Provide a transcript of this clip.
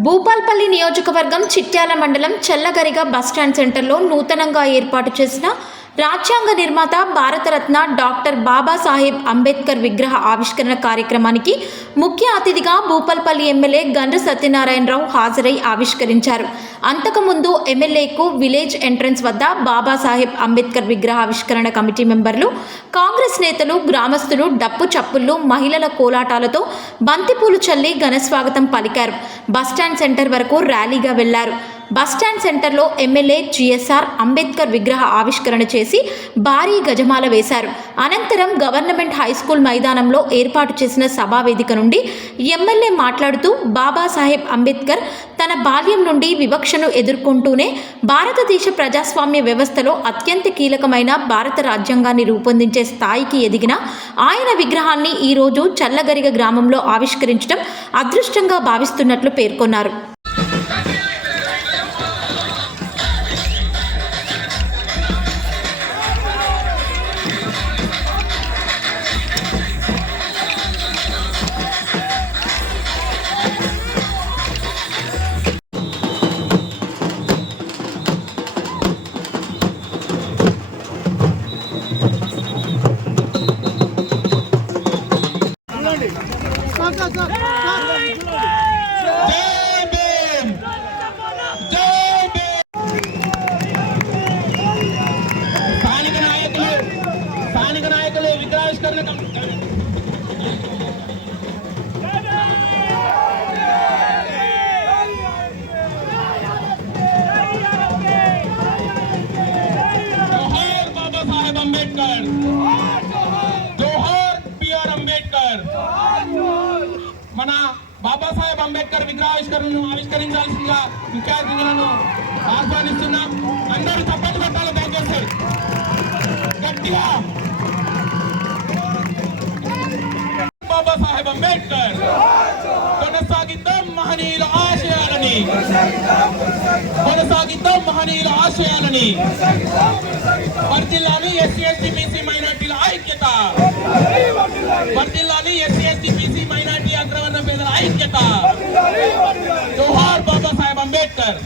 భూపాల్పల్లి నియోజకవర్గం చిట్యాల మండలం చెల్లగరిగ బస్టాండ్ సెంటర్లో నూతనంగా ఏర్పాటు చేసిన రాజ్యాంగ నిర్మాత భారతరత్న డాక్టర్ బాబాసాహెబ్ అంబేద్కర్ విగ్రహ ఆవిష్కరణ కార్యక్రమానికి ముఖ్య అతిథిగా భూపాల్పల్లి ఎమ్మెల్యే గండ్ర సత్యనారాయణరావు హాజరై ఆవిష్కరించారు. అంతకుముందు ఎమ్మెల్యేకు విలేజ్ ఎంట్రన్స్ వద్ద బాబాసాహెబ్ అంబేద్కర్ విగ్రహ ఆవిష్కరణ కమిటీ మెంబర్లు కాంగ్రెస్ నేతలు గ్రామస్తులు డప్పు చప్పుళ్ళు మహిళల కోలాటాలతో బంతిపూలు చల్లి ఘనస్వాగతం పలికారు. బస్టాండ్ సెంటర్ వరకు ర్యాలీగా వెళ్ళారు. బస్టాండ్ సెంటర్లో ఎమ్మెల్యే జిఎస్ఆర్ అంబేద్కర్ విగ్రహ ఆవిష్కరణ చేసి భారీ గజమాల వేశారు. అనంతరం గవర్నమెంట్ హై స్కూల్ మైదానంలో ఏర్పాటు చేసిన సభా వేదిక నుండి ఎమ్మెల్యే మాట్లాడుతూ బాబాసాహెబ్ అంబేద్కర్ తన బాల్యం నుండి వివక్షను ఎదుర్కొంటూనే భారతదేశ ప్రజాస్వామ్య వ్యవస్థలో అత్యంత కీలకమైన భారత రాజ్యాంగాన్ని రూపొందించే స్థాయికి ఎదిగిన ఆయన విగ్రహాన్ని ఈరోజు చల్లగరిగ గ్రామంలో ఆవిష్కరించడం అదృష్టంగా భావిస్తున్నట్లు పేర్కొన్నారు. స్థానిక నాయకులు స్థానిక నాయకులు విగ్రహావిష్కరణ కమిటీ జోహార్ బాబాసాహెబ్ అంబేద్కర్ మన బాబాసాహెబ్ అంబేద్కర్ విగ్రహావిష్కరణను ఆవిష్కరించాల్సిందిగా ముఖ్య అతిథులను ఆహ్వానిస్తున్నాం. అందరూ చప్పట్లు కొట్టాలి దయచేసి. గట్టిగా. బాబాసాహెబ్ అంబేద్కర్. కొనసాగిద్దాం మహనీయుల ఆశయాలని. కొనసాగిద్దాం మహనీయుల ఆశయాలని. వర్ధిల్లాలి ఎస్సీ ఎస్టీ బీసీ మైనార్టీల ఐక్యత. వర్ధిల్లాలి ఎస్సీ ఎస్టీ బీసీ మైనార్టీ అగ్రవర్ణ పేదల ఐక్యత జోహార్ బాబాసాహెబ్ అంబేద్కర్